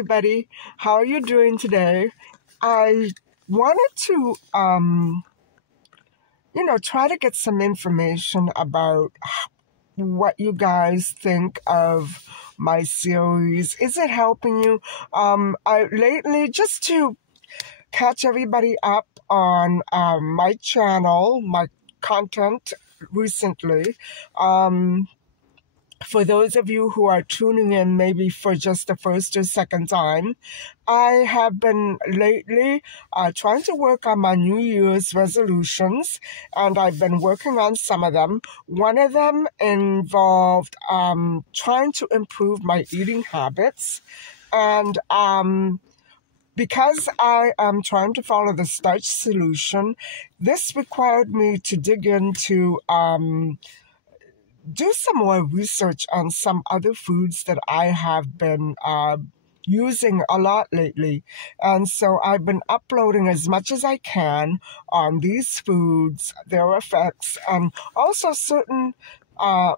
everybody. How are you doing today? I wanted to, try to get some information about what you guys think of my series. Is it helping you? Lately, just to catch everybody up on my channel, my content recently. For those of you who are tuning in maybe for just the first or second time, I have been lately trying to work on my New Year's resolutions, and I've been working on some of them. One of them involved trying to improve my eating habits, and because I am trying to follow the starch solution, this required me to dig into do some more research on some other foods that I have been using a lot lately. And so I've been uploading as much as I can on these foods, their effects, and also certain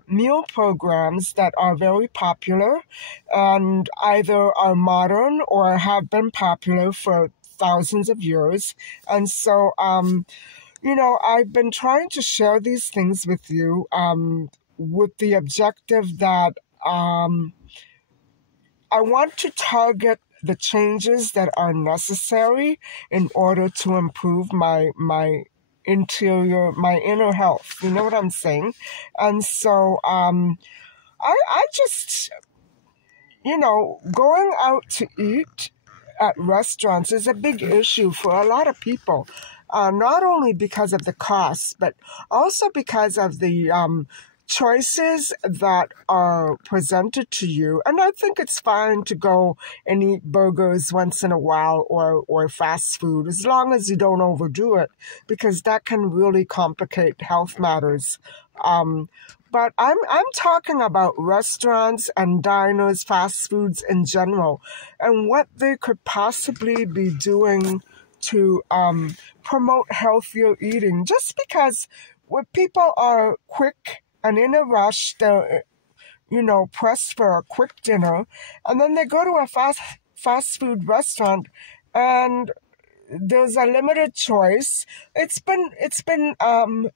meal programs that are very popular and either are modern or have been popular for thousands of years. And so, I've been trying to share these things with you with the objective that I want to target the changes that are necessary in order to improve my inner health. You know what I'm saying? And so I just, going out to eat at restaurants is a big issue for a lot of people. Not only because of the cost, but also because of the choices that are presented to you. And I think it's fine to go and eat burgers once in a while or fast food, as long as you don't overdo it, because that can really complicate health matters. But I'm talking about restaurants and diners, fast foods in general, and what they could possibly be doing to promote healthier eating. Just because when people are quick and in a rush, they're, pressed for a quick dinner, and then they go to a fast food restaurant, and there's a limited choice. It's been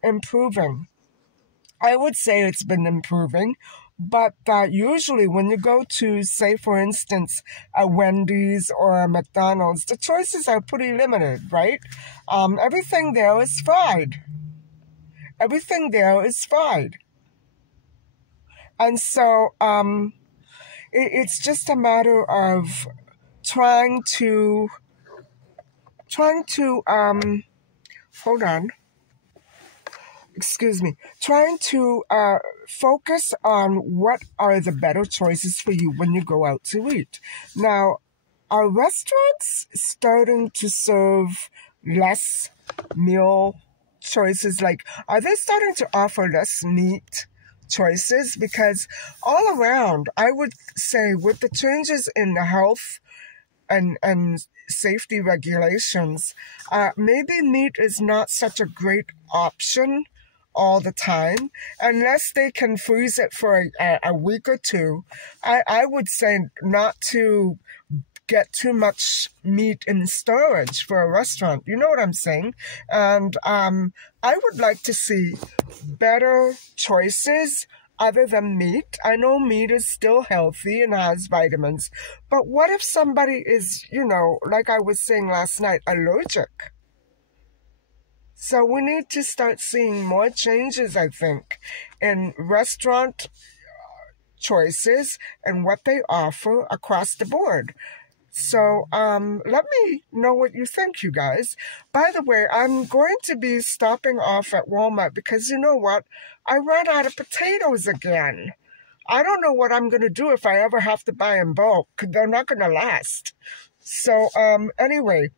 improving. I would say it's been improving, but usually when you go to, say, for instance, a Wendy's or a McDonald's, the choices are pretty limited, right? Everything there is fried. Everything there is fried. And so it's just a matter of trying to hold on. Excuse me, trying to focus on what are the better choices for you when you go out to eat. Now, are restaurants starting to serve less meal choices? Like, are they starting to offer less meat choices? Because all around, I would say with the changes in the health and safety regulations, maybe meat is not such a great option all the time, unless they can freeze it for a week or two. I would say not to get too much meat in storage for a restaurant. You know what I'm saying? And I would like to see better choices other than meat. I know meat is still healthy and has vitamins, but what if somebody is, like I was saying last night, allergic? So we need to start seeing more changes, I think, in restaurant choices and what they offer across the board. So let me know what you think, you guys. By the way, I'm going to be stopping off at Walmart because you know what? I ran out of potatoes again. I don't know what I'm going to do if I ever have to buy in bulk. They're not going to last. So anyway,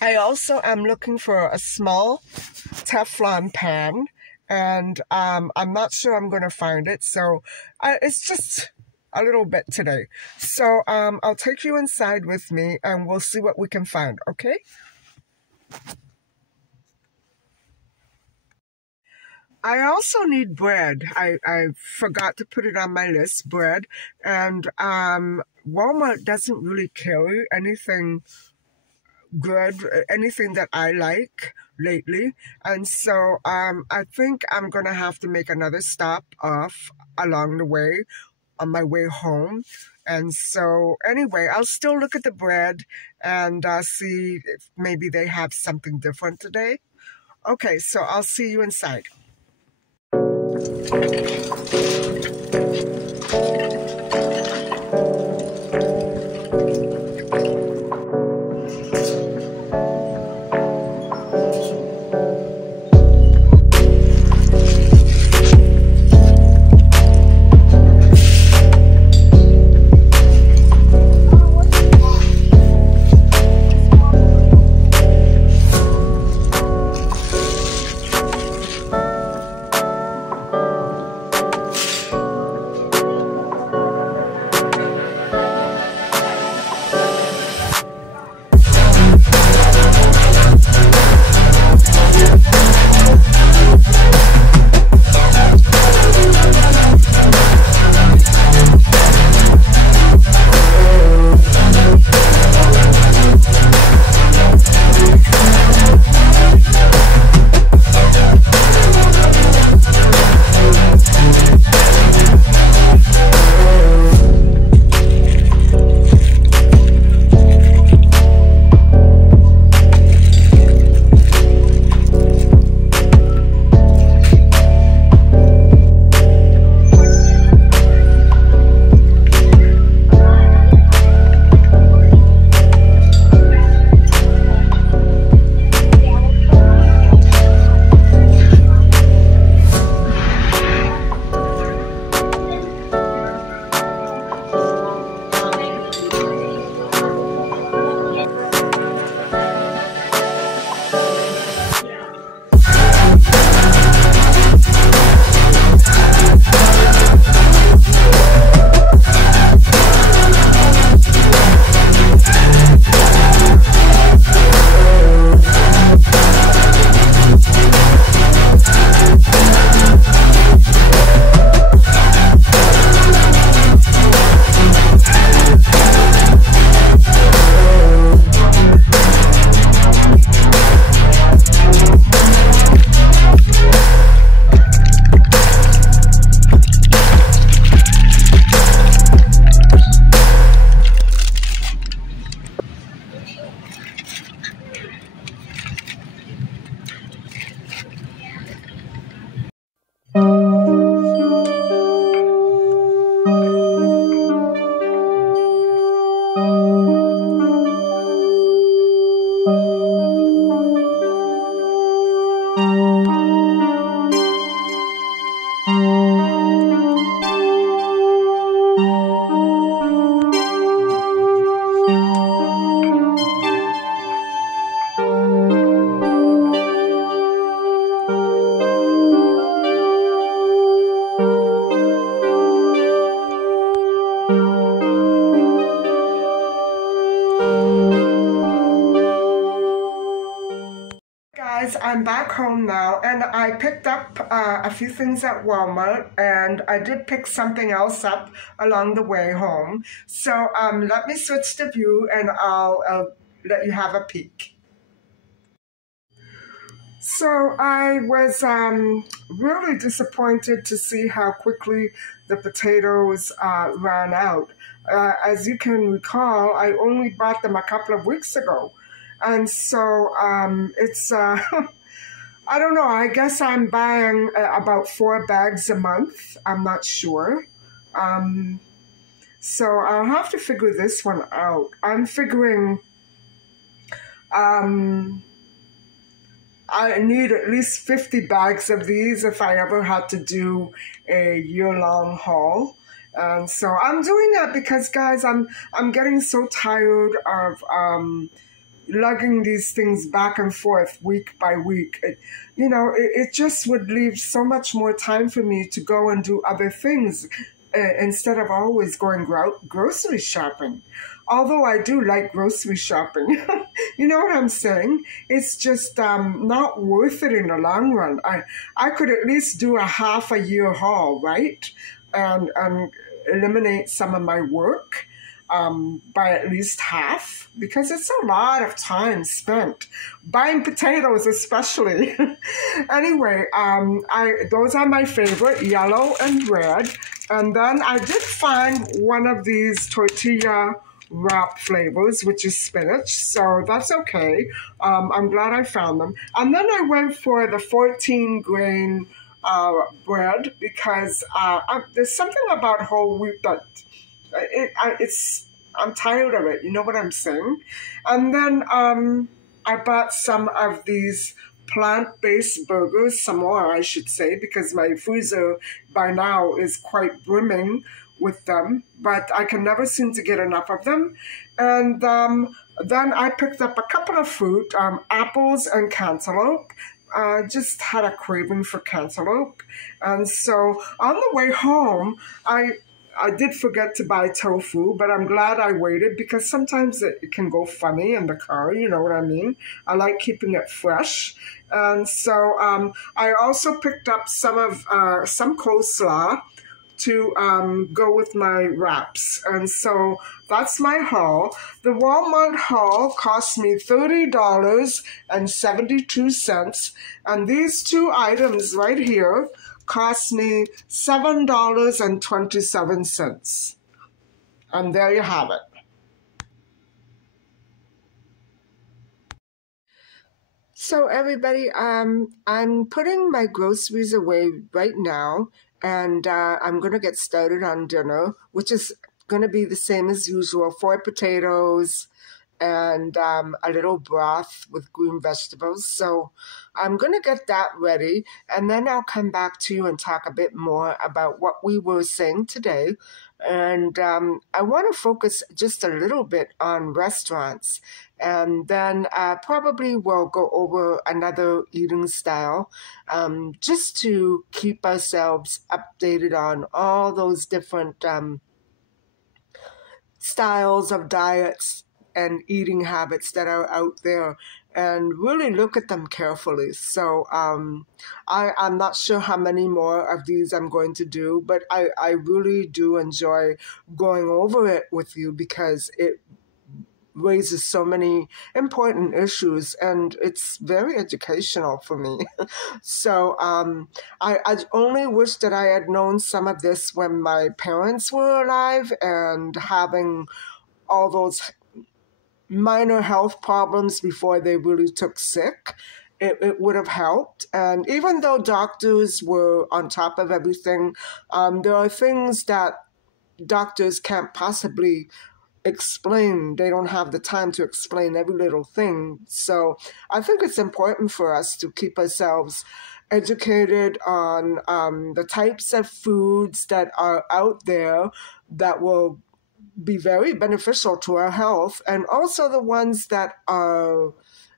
I also am looking for a small Teflon pan, and I'm not sure I'm going to find it. So it's just a little bit today. So I'll take you inside with me, and we'll see what we can find, okay? I also need bread. I forgot to put it on my list, bread. And Walmart doesn't really carry anything good, anything that I like lately. And so I think I'm going to have to make another stop off along the way on my way home. And so anyway, I'll still look at the bread and see if maybe they have something different today. Okay, so I'll see you inside. Guys, I'm back home now, and I picked up a few things at Walmart, and I did pick something else up along the way home. So let me switch the view, and I'll let you have a peek. So I was really disappointed to see how quickly the potatoes ran out. As you can recall, I only bought them a couple of weeks ago. And so it's, I don't know, I guess I'm buying about 4 bags a month. I'm not sure. So I'll have to figure this one out. I'm figuring I need at least 50 bags of these if I ever had to do a year-long haul. And so I'm doing that because, guys, I'm getting so tired of lugging these things back and forth week by week. It just would leave so much more time for me to go and do other things instead of always going grocery shopping. although I do like grocery shopping. You know what I'm saying? It's just not worth it in the long run. I could at least do a half a year haul, right? And eliminate some of my work by at least half, because it's a lot of time spent buying potatoes, especially. Anyway, I those are my favorite, yellow and red. And then I did find one of these tortilla wrap flavors, which is spinach. So that's okay. I'm glad I found them. And then I went for the 14 grain bread because there's something about whole wheat that it's I'm tired of it. You know what I'm saying? And then I bought some of these plant-based burgers, some more I should say, because my freezer by now is quite brimming with them. But I can never seem to get enough of them. And then I picked up a couple of fruit, apples and cantaloupe. Just had a craving for cantaloupe. And so on the way home, I did forget to buy tofu, but I'm glad I waited because sometimes it can go funny in the car, you know what I mean? I like keeping it fresh. And so I also picked up some coleslaw to go with my wraps. And so that's my haul. The Walmart haul cost me $30.72. And these two items right here cost me $7.27. And there you have it. So everybody, I'm putting my groceries away right now, and I'm gonna get started on dinner, which is gonna be the same as usual: 4 potatoes and a little broth with green vegetables. So I'm gonna get that ready, and then I'll come back to you and talk a bit more about what we were saying today. And I want to focus just a little bit on restaurants, and then probably we'll go over another eating style, just to keep ourselves updated on all those different styles of diets and eating habits that are out there, and really look at them carefully. So I'm not sure how many more of these I'm going to do, but I really do enjoy going over it with you because it raises so many important issues, and it's very educational for me. So I only wish that I had known some of this when my parents were alive and having all those minor health problems before they really took sick. It would have helped. And even though doctors were on top of everything, there are things that doctors can't possibly explain. They don't have the time to explain every little thing. So I think it's important for us to keep ourselves educated on the types of foods that are out there that will be very beneficial to our health, and also the ones that are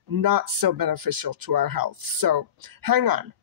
not so beneficial to our health. So hang on.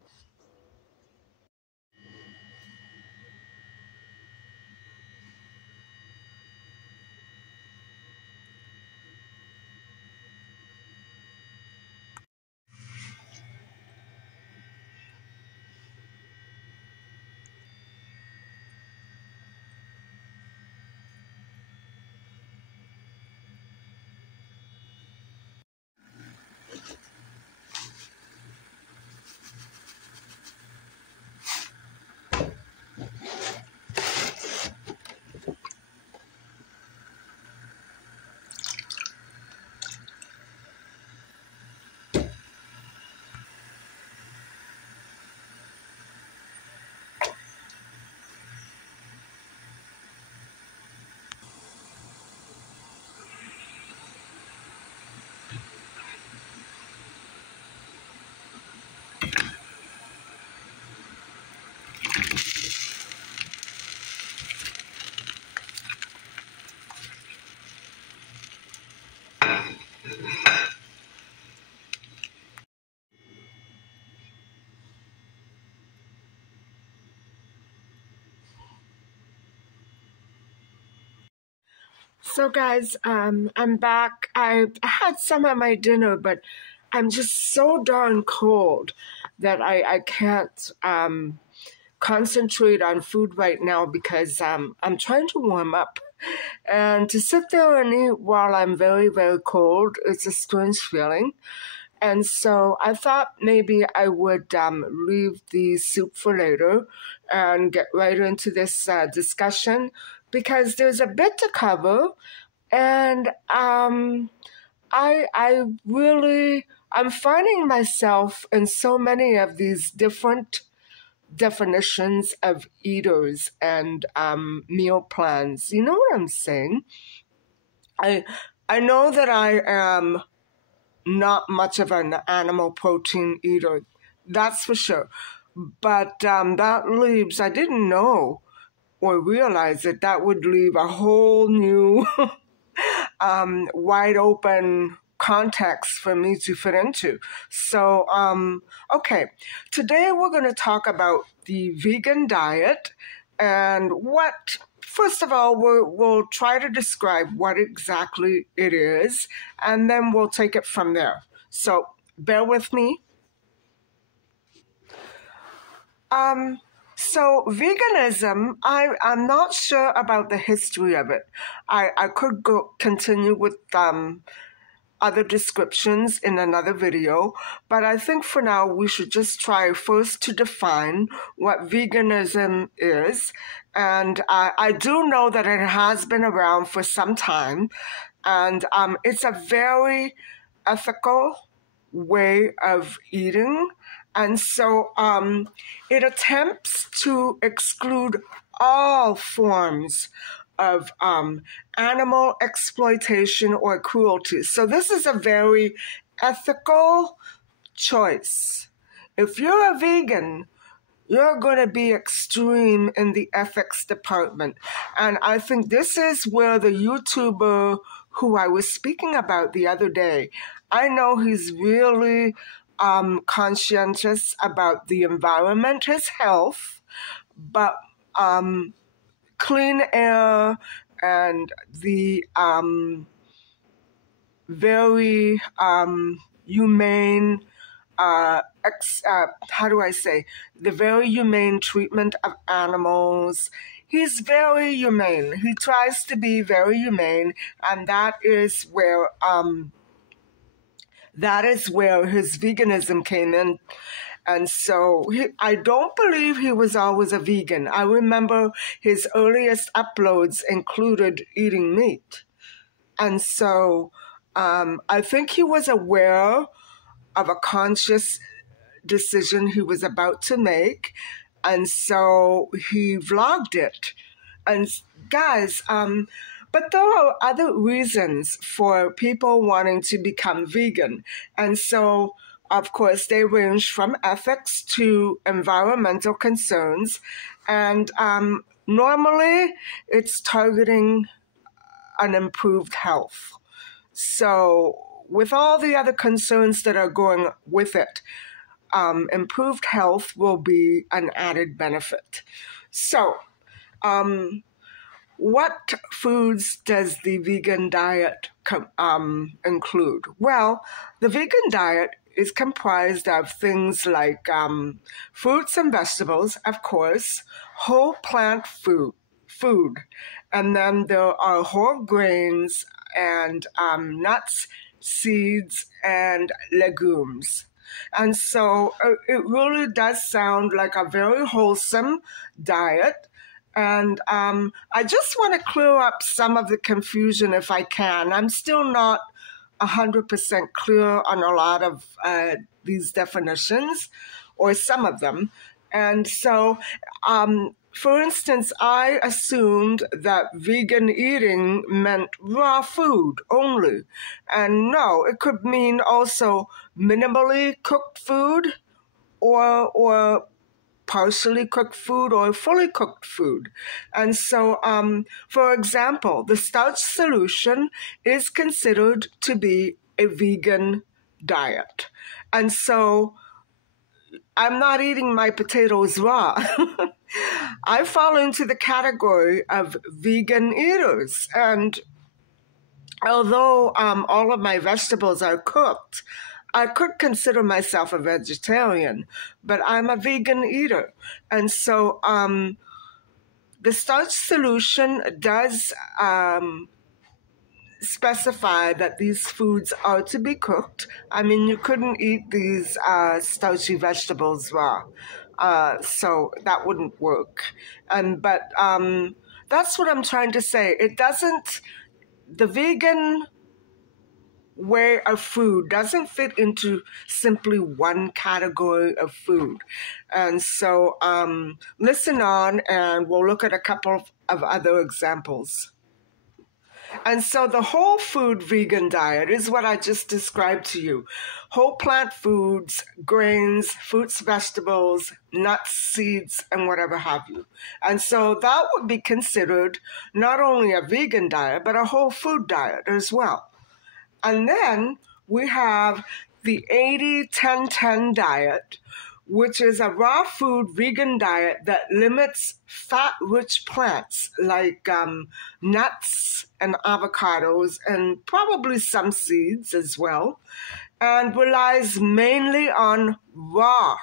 So guys, I'm back. I had some of my dinner, but I'm just so darn cold that I can't concentrate on food right now because I'm trying to warm up. And to sit there and eat while I'm very, very cold, it's a strange feeling. And so I thought maybe I would leave the soup for later and get right into this discussion because there's a bit to cover. And I really, I'm finding myself in so many of these different definitions of eaters and meal plans. You know what I'm saying? I I know that I am not much of an animal protein eater, that's for sure. But that leaves, I didn't know or realize that that would leave a whole new wide open context for me to fit into. So, okay, today we're going to talk about the vegan diet and what, first of all, we'll try to describe what exactly it is, and then we'll take it from there. So, bear with me. So veganism, I'm not sure about the history of it. I could continue with other descriptions in another video, but I think for now we should just try first to define what veganism is. And I do know that it has been around for some time, and it's a very ethical way of eating. And so it attempts to exclude all forms of animal exploitation or cruelty. So this is a very ethical choice. If you're a vegan, you're going to be extreme in the ethics department. And I think this is where the YouTuber who I was speaking about the other day, I know he's really conscientious about the environment, his health, but clean air and the very humane, how do I say, the very humane treatment of animals. He's very humane. He tries to be very humane, and that is where his veganism came in. And so I don't believe he was always a vegan. I remember his earliest uploads included eating meat. And so I think he was aware of a conscious decision he was about to make. And so he vlogged it. And guys, but there are other reasons for people wanting to become vegan. And so, of course, they range from ethics to environmental concerns. And normally, it's targeting an improved health. So with all the other concerns that are going with it, improved health will be an added benefit. So, what foods does the vegan diet include? Well, the vegan diet is comprised of things like fruits and vegetables, of course, whole plant food, and then there are whole grains and nuts, seeds, and legumes. And so it really does sound like a very wholesome diet. And I just want to clear up some of the confusion if I can. I'm still not 100% clear on a lot of these definitions, or some of them. And so, for instance, I assumed that vegan eating meant raw food only. And no, it could mean also minimally cooked food or partially cooked food or fully cooked food. And so, for example, the starch solution is considered to be a vegan diet. And so I'm not eating my potatoes raw. I fall into the category of vegan eaters. And although all of my vegetables are cooked, I could consider myself a vegetarian, but I'm a vegan eater. And so the starch solution does specify that these foods are to be cooked. I mean, you couldn't eat these starchy vegetables raw, so that wouldn't work. But that's what I'm trying to say. It doesn't. The vegan way of food doesn't fit into simply one category of food. And so listen on, and we'll look at a couple of other examples. And so the whole food vegan diet is what I just described to you. Whole plant foods, grains, fruits, vegetables, nuts, seeds, and whatever have you. And so that would be considered not only a vegan diet, but a whole food diet as well. And then we have the 80-10-10 diet, which is a raw food vegan diet that limits fat-rich plants like nuts and avocados and probably some seeds as well, and relies mainly on raw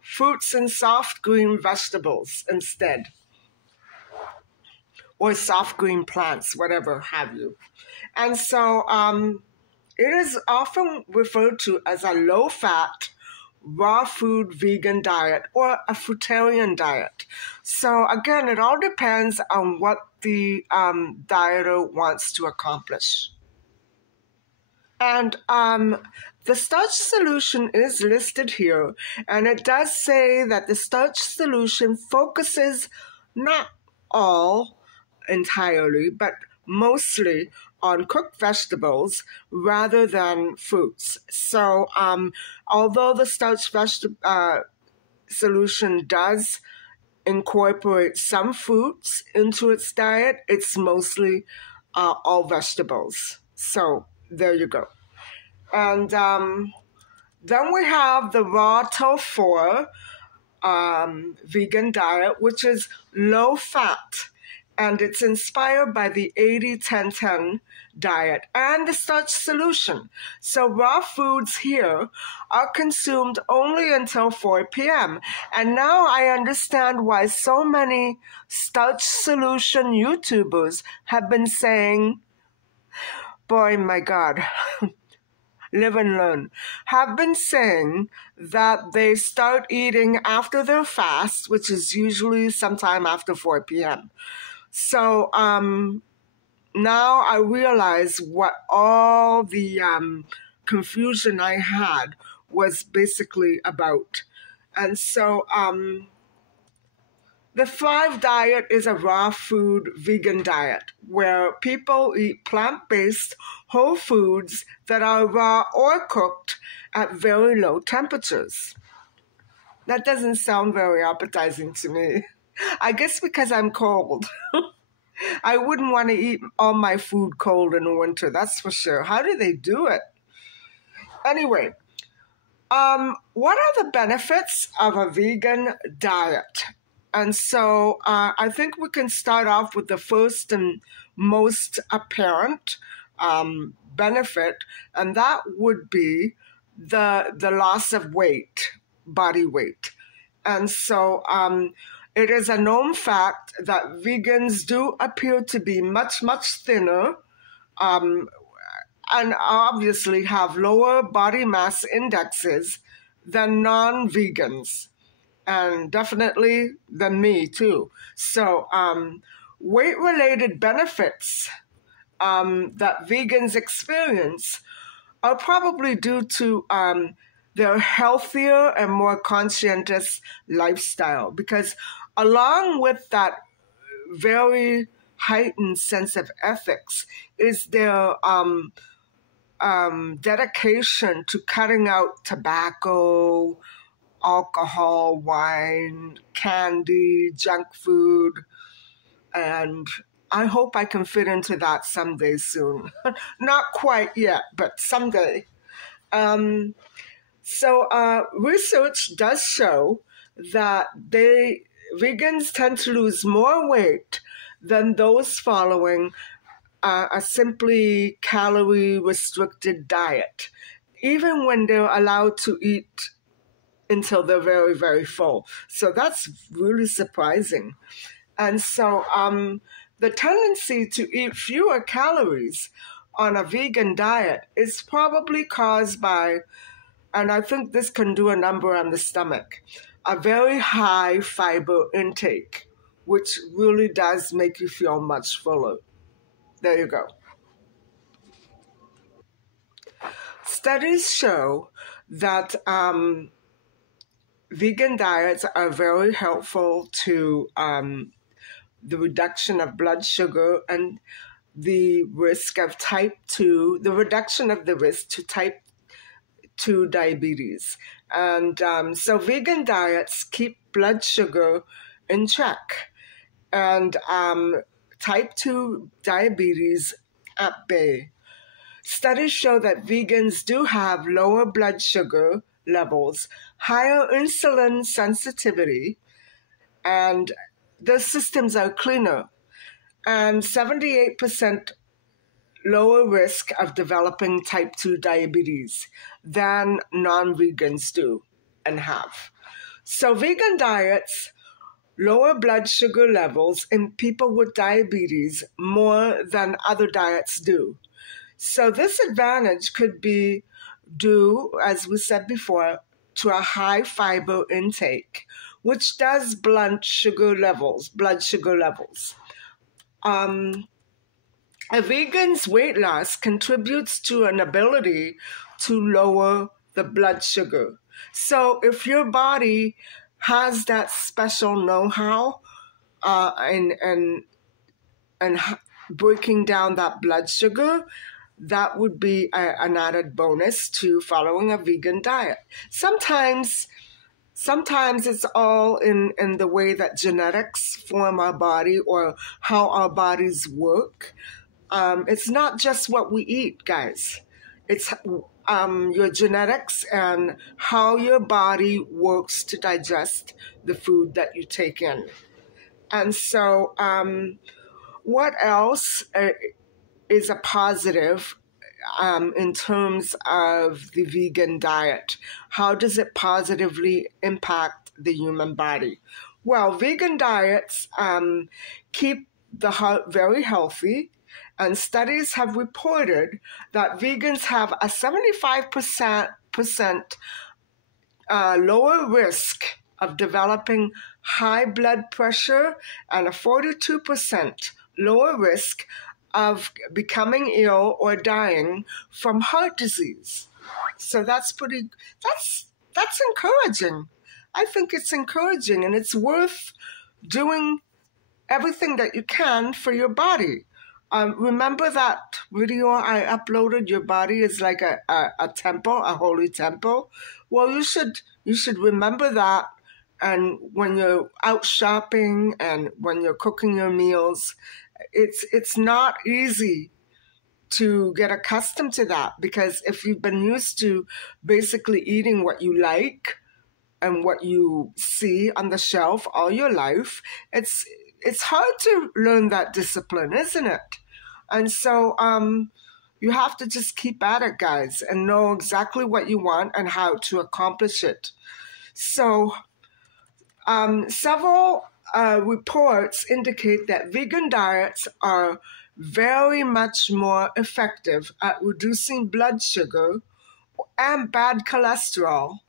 fruits and soft green vegetables instead, or soft green plants, whatever have you. And so it is often referred to as a low-fat, raw food vegan diet or a fruitarian diet. So again, it all depends on what the dieter wants to accomplish. And the starch solution is listed here, and it does say that the starch solution focuses not all entirely, but mostly on cooked vegetables rather than fruits. So although the starch solution does incorporate some fruits into its diet, it's mostly all vegetables. So there you go. And then we have the raw tofu vegan diet, which is low fat. And it's inspired by the 80-10-10 diet and the starch solution. So raw foods here are consumed only until 4 p.m. And now I understand why so many starch solution YouTubers have been saying, boy, my God, live and learn, have been saying that they start eating after their fast, which is usually sometime after 4 p.m. So now I realize what all the confusion I had was basically about. And so the Thrive diet is a raw food vegan diet where people eat plant-based whole foods that are raw or cooked at very low temperatures. That doesn't sound very appetizing to me. I guess because I'm cold. I wouldn't want to eat all my food cold in the winter, that's for sure. How do they do it? Anyway, what are the benefits of a vegan diet? And so I think we can start off with the first and most apparent benefit, and that would be the loss of weight, body weight. And so it is a known fact that vegans do appear to be much, much thinner and obviously have lower body mass indexes than non-vegans, and definitely than me too. So weight-related benefits that vegans experience are probably due to their healthier and more conscientious lifestyle, because along with that very heightened sense of ethics is their dedication to cutting out tobacco, alcohol, wine, candy, junk food, and I hope I can fit into that someday soon. Not quite yet, but someday. So research does show that vegans tend to lose more weight than those following a simply calorie restricted diet, even when they're allowed to eat until they're very, very full. So that's really surprising. And so the tendency to eat fewer calories on a vegan diet is probably caused by, and I think this can do a number on the stomach, a very high fiber intake, which really does make you feel much fuller. There you go. Studies show that vegan diets are very helpful to the reduction of blood sugar and the risk of the reduction of the risk to type 2 diabetes. And so vegan diets keep blood sugar in check and type 2 diabetes at bay. Studies show that vegans do have lower blood sugar levels, higher insulin sensitivity, and their systems are cleaner, and 78% lower risk of developing type 2 diabetes than non-vegans do and have. So vegan diets lower blood sugar levels in people with diabetes more than other diets do. So this advantage could be due, as we said before, to a high fiber intake, which does blunt blood sugar levels. A vegan's weight loss contributes to an ability to lower the blood sugar. So if your body has that special know-how and breaking down that blood sugar, that would be an added bonus to following a vegan diet. Sometimes it's all in the way that genetics form our body or how our bodies work. It's not just what we eat, guys. It's your genetics and how your body works to digest the food that you take in. And so what else is a positive in terms of the vegan diet? How does it positively impact the human body? Well, vegan diets keep the heart very healthy, and studies have reported that vegans have a 75% lower risk of developing high blood pressure and a 42% lower risk of becoming ill or dying from heart disease. So that's encouraging. I think it's encouraging, and it's worth doing everything that you can for your body. Remember that video I uploaded, your body is like a temple, a holy temple? Well, you should remember that, and when you're out shopping and when you're cooking your meals, it's not easy to get accustomed to that, because if you've been used to basically eating what you like and what you see on the shelf all your life, it's hard to learn that discipline, isn't it? And so you have to just keep at it, guys, and know exactly what you want and how to accomplish it. So several reports indicate that vegan diets are very much more effective at reducing blood sugar and bad cholesterol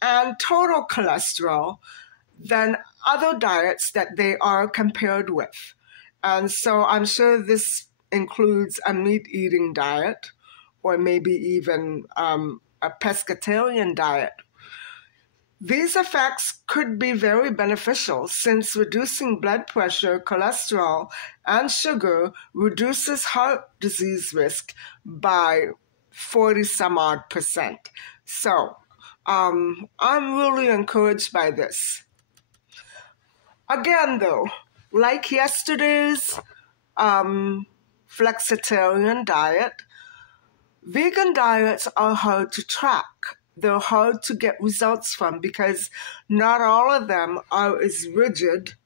and total cholesterol than other diets that they are compared with. And so I'm sure this includes a meat-eating diet or maybe even a pescatarian diet. These effects could be very beneficial, since reducing blood pressure, cholesterol, and sugar reduces heart disease risk by 40-some-odd%. So I'm really encouraged by this. Again, though, like yesterday's flexitarian diet, vegan diets are hard to track. They're hard to get results from because not all of them are as rigid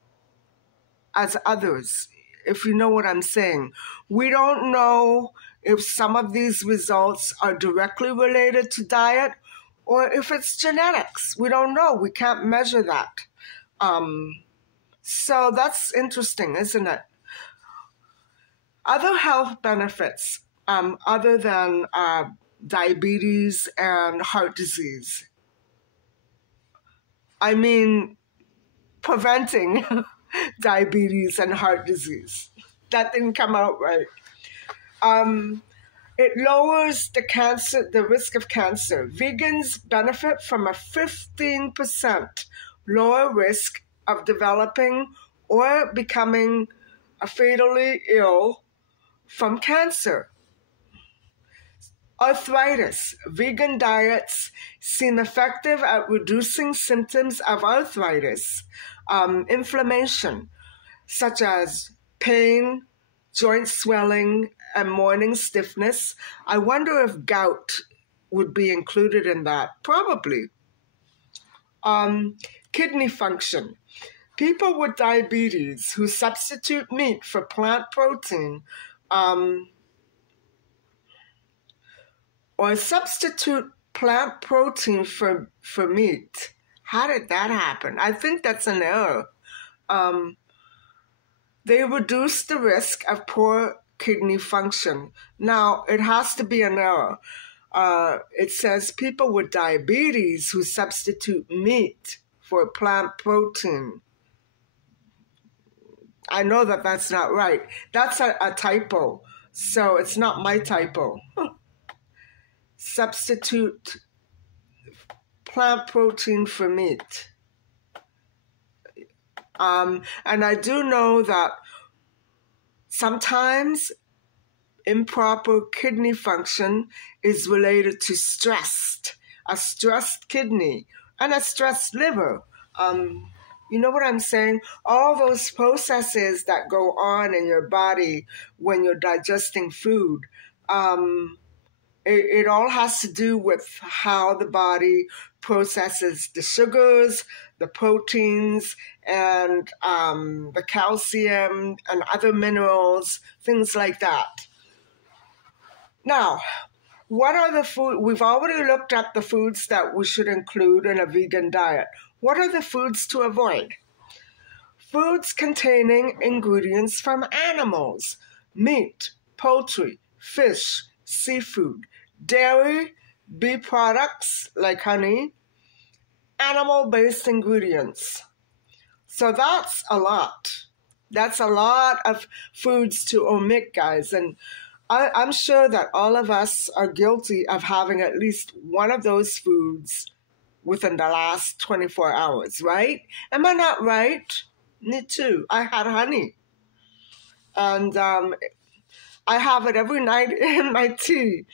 as others. if you know what I'm saying. We don't know if some of these results are directly related to diet or if it's genetics. We don't know. We can't measure that. So that's interesting, isn't it? Other health benefits other than diabetes and heart disease. I mean, preventing diabetes and heart disease. That didn't come out right. It lowers the risk of cancer. Vegans benefit from a 15% lower risk of developing or becoming fatally ill from cancer. Arthritis. Vegan diets seem effective at reducing symptoms of arthritis, inflammation, such as pain, joint swelling, and morning stiffness. I wonder if gout would be included in that. Probably. Kidney function. People with diabetes who substitute meat for plant protein or substitute plant protein for meat. How did that happen? I think that's an error. They reduce the risk of poor kidney function. Now, it has to be an error. It says people with diabetes who substitute meat for plant protein. I know that that's not right. That's a typo, so it's not my typo. Substitute plant protein for meat. And I do know that sometimes improper kidney function is related to a stressed kidney, and a stressed liver. You know what I'm saying? All those processes that go on in your body when you're digesting food, it all has to do with how the body processes the sugars, the proteins, and the calcium and other minerals, things like that. Now, what are the food? We've already looked at the foods that we should include in a vegan diet. What are the foods to avoid? Foods containing ingredients from animals: meat, poultry, fish, seafood, dairy, bee products like honey, animal-based ingredients. So that's a lot. That's a lot of foods to omit, guys. And I'm sure that all of us are guilty of having at least one of those foods within the last 24 hours, right? Am I not right? Me too. I had honey. And I have it every night in my tea.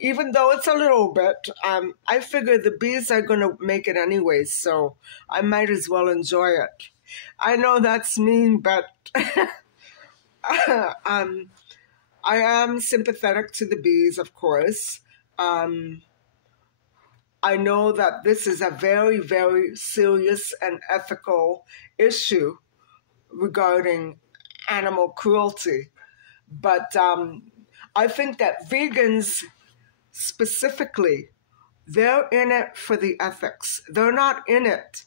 Even though it's a little bit, I figure the bees are going to make it anyway, so I might as well enjoy it. I know that's mean, but I am sympathetic to the bees, of course. I know that this is a very, very serious and ethical issue regarding animal cruelty. But I think that vegans specifically, they're in it for the ethics. They're not in it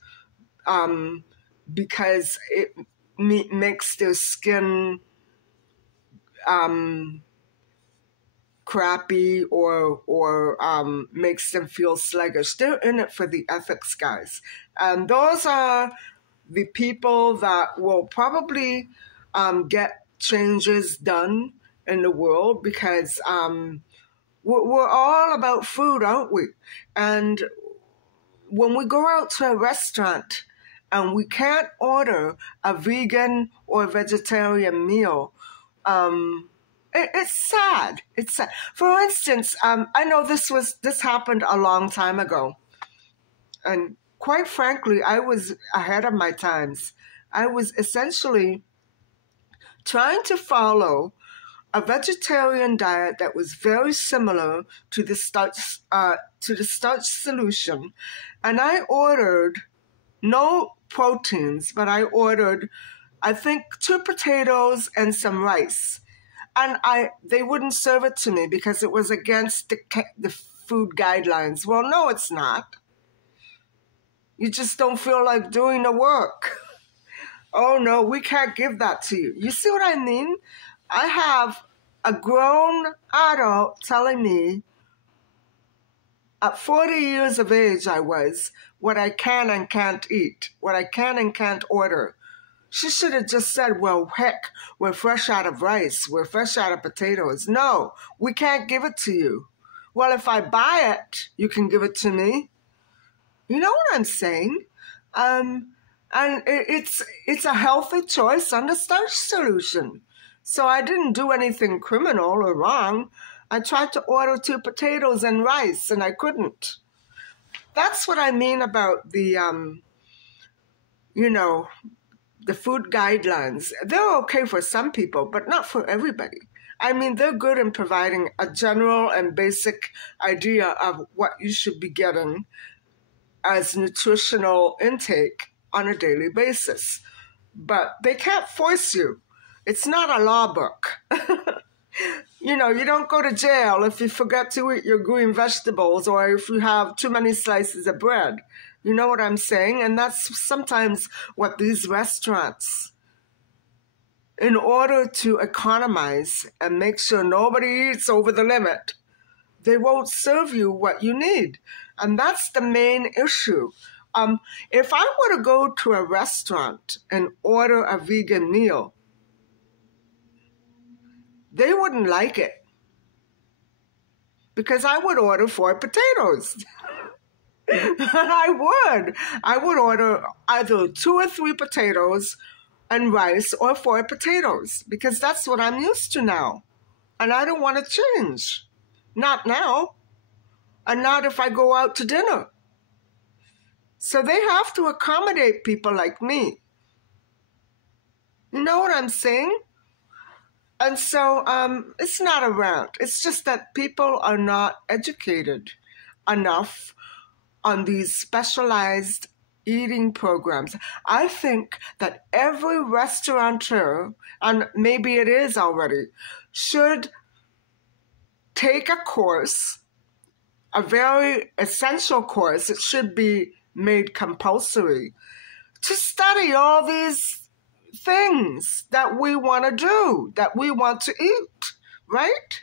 because it makes their skin crappy or makes them feel sluggish. They're in it for the ethics, guys. And those are the people that will probably get changes done in the world, because we're all about food, aren't we? And when we go out to a restaurant and we can't order a vegan or vegetarian meal, it's sad. It's sad. For instance, I know this happened a long time ago, and quite frankly, I was ahead of my times. I was essentially trying to follow a vegetarian diet that was very similar to the starch solution, and I ordered no proteins, but I ordered I think 2 potatoes and some rice. And they wouldn't serve it to me because it was against the food guidelines. Well, no, it's not. You just don't feel like doing the work. Oh, no, we can't give that to you. You see what I mean? I have a grown adult telling me at 40 years of age I was, what I can and can't eat, what I can and can't order. She should have just said, well, heck, we're fresh out of rice, we're fresh out of potatoes. No, we can't give it to you. Well, if I buy it, you can give it to me. You know what I'm saying? And it's a healthy choice under starchsolution. So I didn't do anything criminal or wrong. I tried to order 2 potatoes and rice, and I couldn't. That's what I mean about the, the food guidelines. They're okay for some people, but not for everybody. I mean, they're good in providing a general and basic idea of what you should be getting as nutritional intake on a daily basis. But they can't force you. It's not a law book. You don't go to jail if you forget to eat your green vegetables or if you have too many slices of bread. You know what I'm saying? And that's sometimes what these restaurants, in order to economize and make sure nobody eats over the limit, they won't serve you what you need. And that's the main issue. If I were to go to a restaurant and order a vegan meal, they wouldn't like it because I would order 4 potatoes. I would order either 2 or 3 potatoes and rice or 4 potatoes because that's what I'm used to now. And I don't want to change. Not now. And not if I go out to dinner. So they have to accommodate people like me. You know what I'm saying? And so it's not a rant. It's just that people are not educated enough on these specialized eating programs. I think that every restaurateur, and maybe it is already, should take a course, a very essential course. It should be made compulsory to study all these things that we want to do, that we want to eat, right?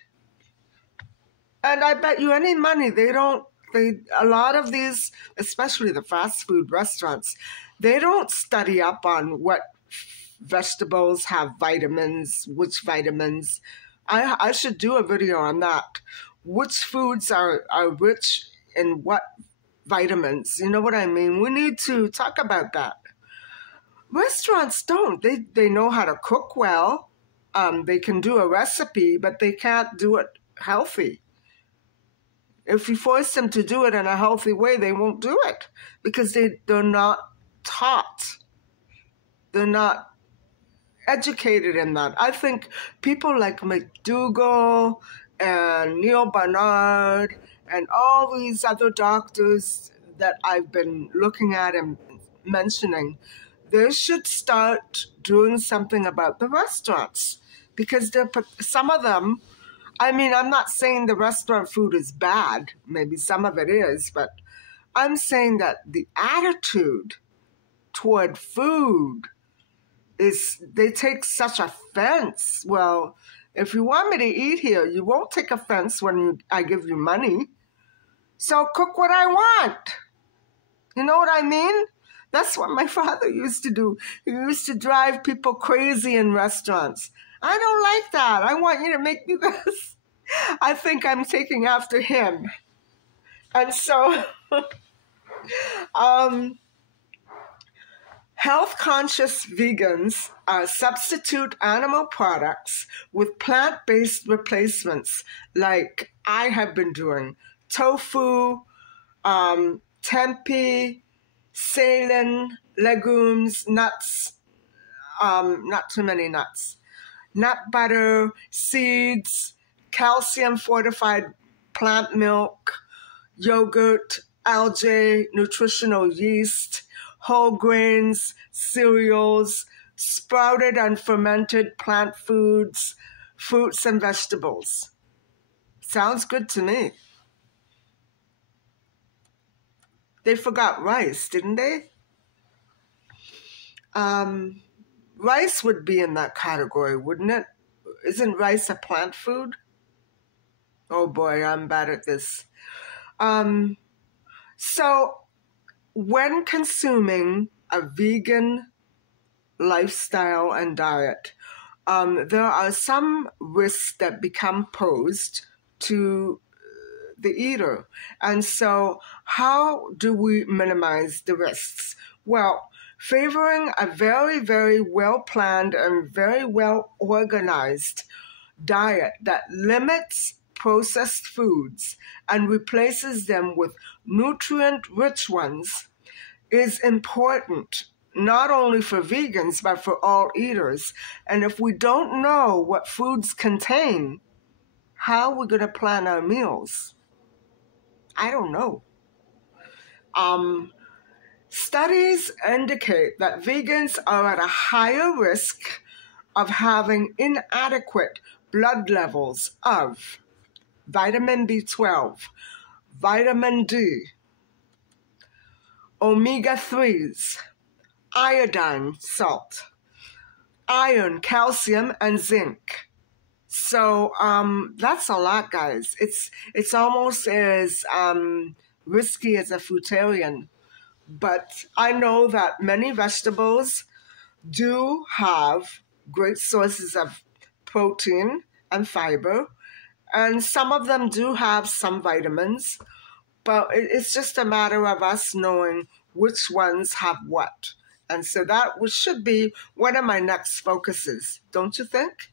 And I bet you any money a lot of these, especially the fast food restaurants, they don't study up on what vegetables have vitamins, which vitamins. I should do a video on that. Which foods are rich in what vitamins? You know what I mean? We need to talk about that. Restaurants don't. They know how to cook well. They can do a recipe, but they can't do it healthy. If you force them to do it in a healthy way, they won't do it because they're not taught. They're not educated in that. I think people like McDougall and Neil Barnard and all these other doctors that I've been looking at and mentioning, they should start doing something about the restaurants because some of them, I mean, I'm not saying the restaurant food is bad. Maybe some of it is, but I'm saying that the attitude toward food they take such offense. Well, if you want me to eat here, you won't take offense when I give you money. So cook what I want. You know what I mean? That's what my father used to do. He used to drive people crazy in restaurants. I don't like that. I want you to make me this. I think I'm taking after him. And so, health-conscious vegans substitute animal products with plant-based replacements like I have been doing. Tofu, tempeh, seitan, legumes, nuts, not too many nuts, nut butter, seeds, calcium-fortified plant milk, yogurt, algae, nutritional yeast, whole grains, cereals, sprouted and fermented plant foods, fruits and vegetables. Sounds good to me. They forgot rice, didn't they? Rice would be in that category, wouldn't it? Isn't rice a plant food? Oh boy, I'm bad at this. So when consuming a vegan lifestyle and diet, there are some risks that become posed to the eater. And so how do we minimize the risks? Well, favoring a very, very well-planned and very well-organized diet that limits processed foods and replaces them with nutrient-rich ones is important, not only for vegans, but for all eaters. And if we don't know what foods contain, how are we going to plan our meals? I don't know. Studies indicate that vegans are at a higher risk of having inadequate blood levels of vitamin B12, vitamin D, omega-3s, iodine, salt, iron, calcium, and zinc. So that's a lot, guys. It's almost as risky as a fruitarian. But I know that many vegetables do have great sources of protein and fiber, and some of them do have some vitamins, but it's just a matter of us knowing which ones have what. And so that should be one of my next focuses, don't you think?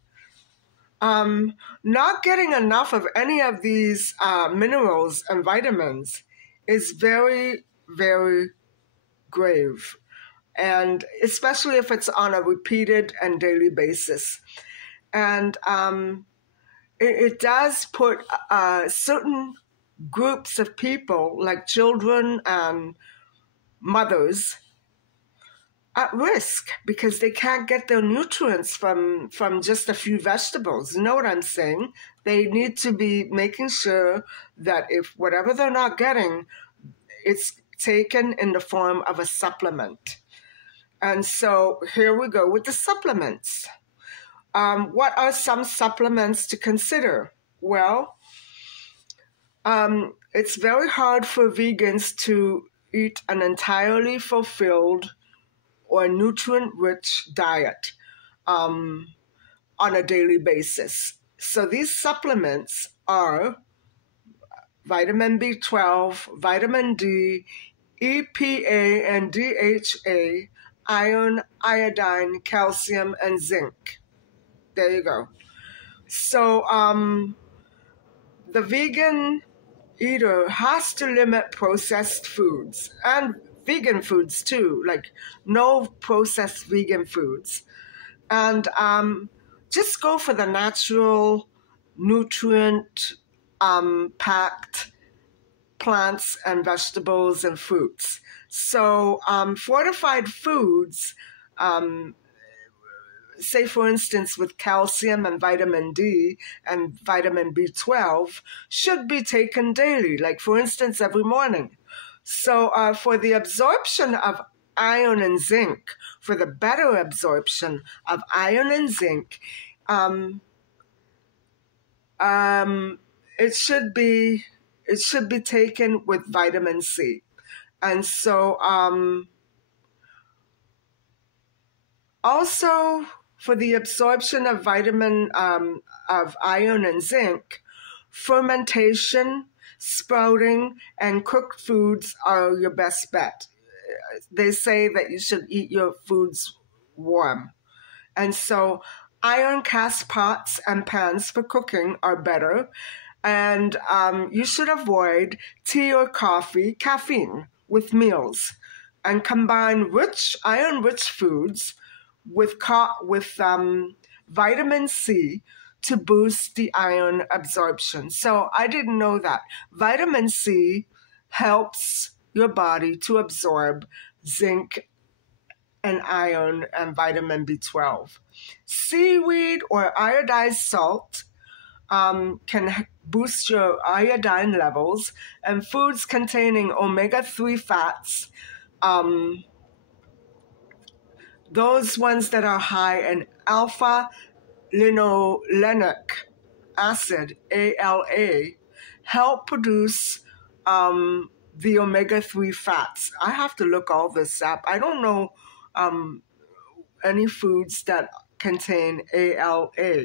Not getting enough of any of these minerals and vitamins is very, very grave, and especially if it's on a repeated and daily basis. And it does put certain groups of people, like children and mothers, at risk because they can't get their nutrients from just a few vegetables. You know what I'm saying? They need to be making sure that if whatever they're not getting, it's taken in the form of a supplement. And so here we go with the supplements. What are some supplements to consider? Well, it's very hard for vegans to eat an entirely fulfilled or nutrient-rich diet on a daily basis. So these supplements are vitamin B12, vitamin D, EPA and DHA, iron, iodine, calcium, and zinc. There you go. So the vegan eater has to limit processed foods and vegan foods too, like no processed vegan foods. And just go for the natural, nutrient-packed plants and vegetables and fruits. So fortified foods, say for instance with calcium and vitamin D and vitamin B12, should be taken daily, like for instance every morning. So for the absorption of iron and zinc, for the better absorption of iron and zinc, it should be taken with vitamin C. And so also for the absorption of of iron and zinc, fermentation, sprouting, and cooked foods are your best bet. They say that you should eat your foods warm. And so iron cast pots and pans for cooking are better. And you should avoid tea or coffee, caffeine, with meals. And combine iron-rich foods with vitamin C to boost the iron absorption. So I didn't know that. Vitamin C helps your body to absorb zinc and iron and vitamin B12. Seaweed or iodized salt can boost your iodine levels, and foods containing omega-3 fats, those ones that are high in alpha linolenic acid, ALA, help produce the omega-3 fats. I have to look all this up. I don't know any foods that contain ALA.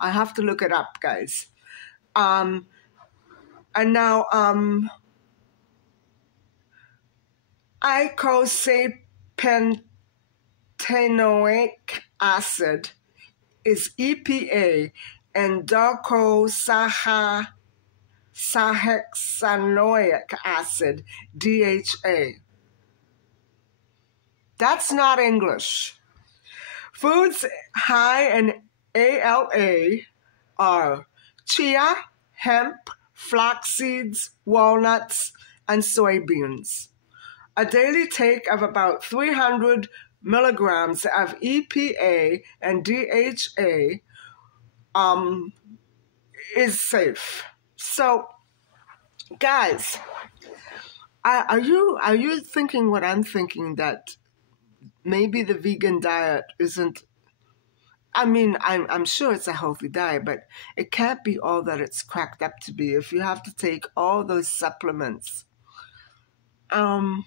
I have to look it up, guys. And now, eicosapentaenoic acid is EPA, and docosahexaenoic acid, DHA. That's not English. Foods high in ALA are chia, hemp, flax seeds, walnuts, and soybeans. A daily take of about 300 milligrams of EPA and DHA is safe. So, guys, are you thinking what I'm thinking, that maybe the vegan diet isn't? I mean, I'm sure it's a healthy diet, but it can't be all that it's cracked up to be if you have to take all those supplements. I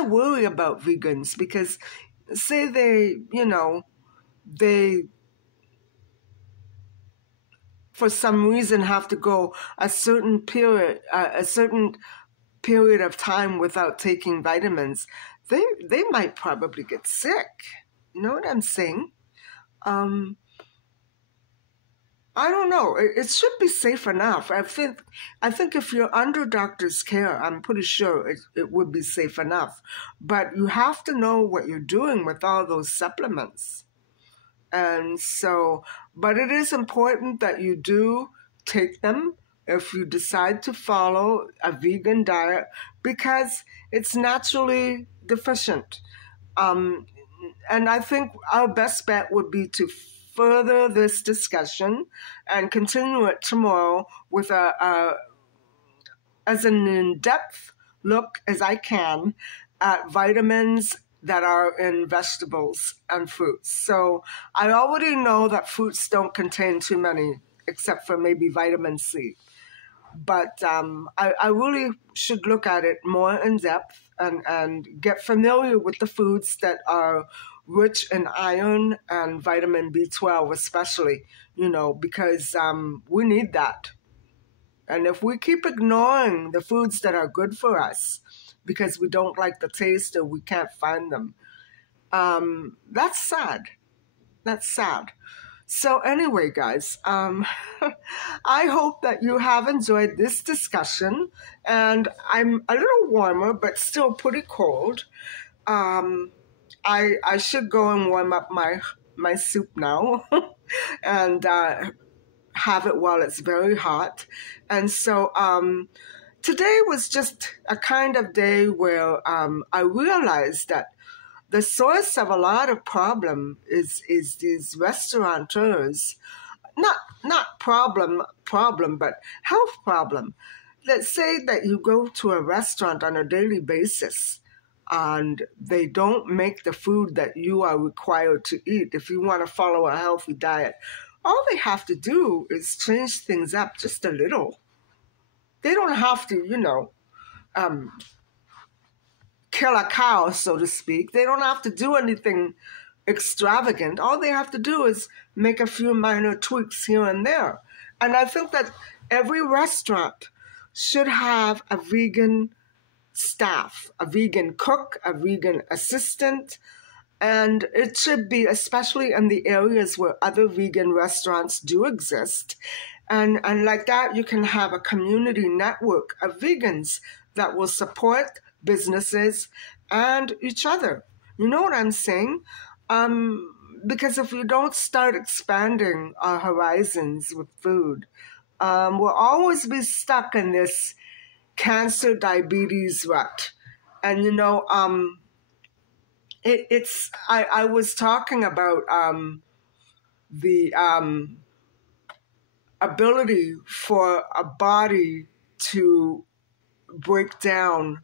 worry about vegans because say they for some reason have to go a certain period of time without taking vitamins, they might probably get sick. You know what I'm saying? I don't know. It should be safe enough. I think if you're under doctor's care, I'm pretty sure it would be safe enough. But you have to know what you're doing with all those supplements. And so, but it is important that you do take them if you decide to follow a vegan diet, because it's naturally deficient. And I think our best bet would be to further this discussion and continue it tomorrow with as an in-depth look as I can at vitamins that are in vegetables and fruits. So I already know that fruits don't contain too many, except for maybe vitamin C. But I really should look at it more in depth and get familiar with the foods that are rich in iron and vitamin B12 especially, because we need that. And if we keep ignoring the foods that are good for us because we don't like the taste or we can't find them, that's sad. That's sad. So anyway, guys, I hope that you have enjoyed this discussion, and I'm a little warmer, but still pretty cold. I should go and warm up my soup now and have it while it's very hot. And so today was just a kind of day where I realized that the source of a lot of problem is these restaurateurs, not problem, but health problem. Let's say that you go to a restaurant on a daily basis and they don't make the food that you are required to eat if you want to follow a healthy diet. All they have to do is change things up just a little. They don't have to, kill a cow, so to speak. They don't have to do anything extravagant. All they have to do is make a few minor tweaks here and there. And I think that every restaurant should have a vegan staff, a vegan cook, a vegan assistant, and it should be, especially in the areas where other vegan restaurants do exist. And like that, you can have a community network of vegans that will support businesses and each other. You know what I'm saying? Because if we don't start expanding our horizons with food, we'll always be stuck in this cancer, diabetes rut. And I was talking about the ability for a body to break down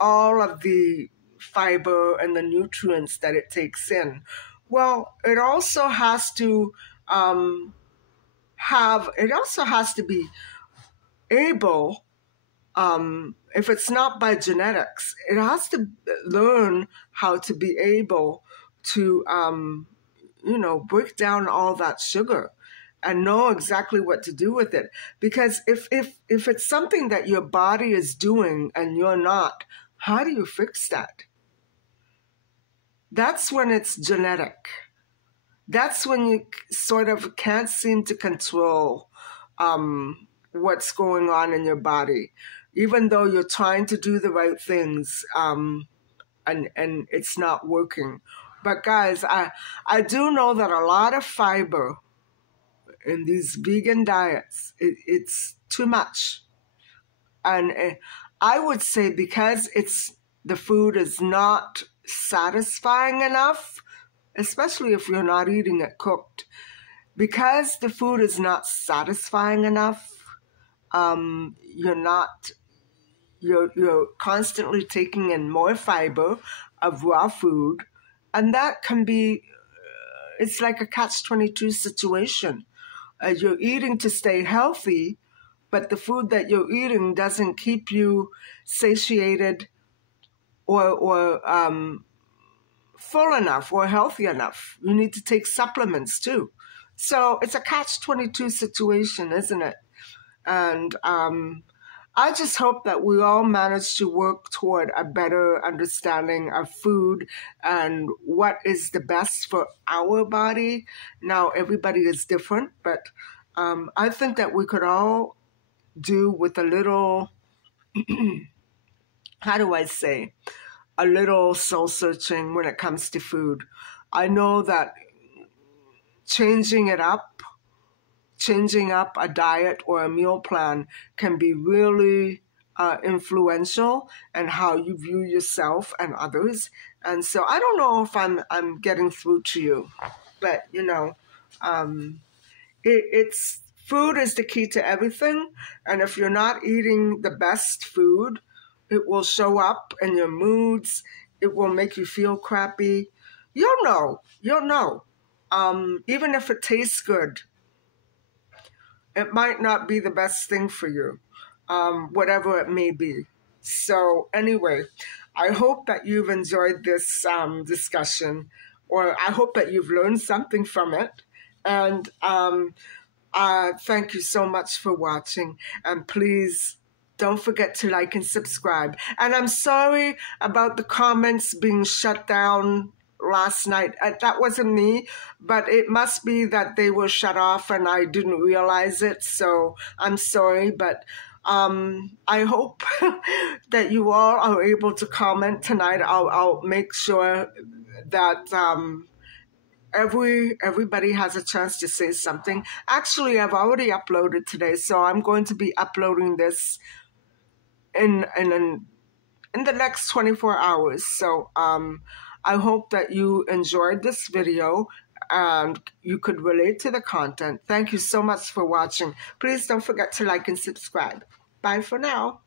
all of the fiber and the nutrients that it takes in. Well, it also has to be able, if it's not by genetics, it has to learn how to be able to, break down all that sugar and know exactly what to do with it. Because if it's something that your body is doing and you're not, how do you fix that? That's when it's genetic. That's when you sort of can't seem to control what's going on in your body, even though you're trying to do the right things, and it's not working. But guys, I do know that a lot of fiber in these vegan diets, it's too much. And I would say because the food is not satisfying enough, especially if you're not eating it cooked, because the food is not satisfying enough, you're constantly taking in more fiber of raw food, and that can be, it's like a catch-22 situation. You're eating to stay healthy, but the food that you're eating doesn't keep you satiated or full enough or healthy enough. You need to take supplements too. So it's a catch-22 situation, isn't it? And I just hope that we all manage to work toward a better understanding of food and what is the best for our body. Now, everybody is different, but I think that we could all do with a little, how do I say, a little soul searching when it comes to food. I know that changing up a diet or a meal plan can be really influential in how you view yourself and others. And so I don't know if I'm getting through to you, but it's food is the key to everything. And if you're not eating the best food, it will show up in your moods. It will make you feel crappy. You'll know. Even if it tastes good, it might not be the best thing for you, whatever it may be. So anyway, I hope that you've enjoyed this discussion, or I hope that you've learned something from it. And thank you so much for watching. And please don't forget to like and subscribe. And I'm sorry about the comments being shut down last night. That wasn't me, but it must be that they were shut off and I didn't realize it. So I'm sorry, but I hope that you all are able to comment tonight. I'll make sure that everybody has a chance to say something. Actually, I've already uploaded today, so I'm going to be uploading this in the next 24 hours. So I hope that you enjoyed this video and you could relate to the content. Thank you so much for watching. Please don't forget to like and subscribe. Bye for now.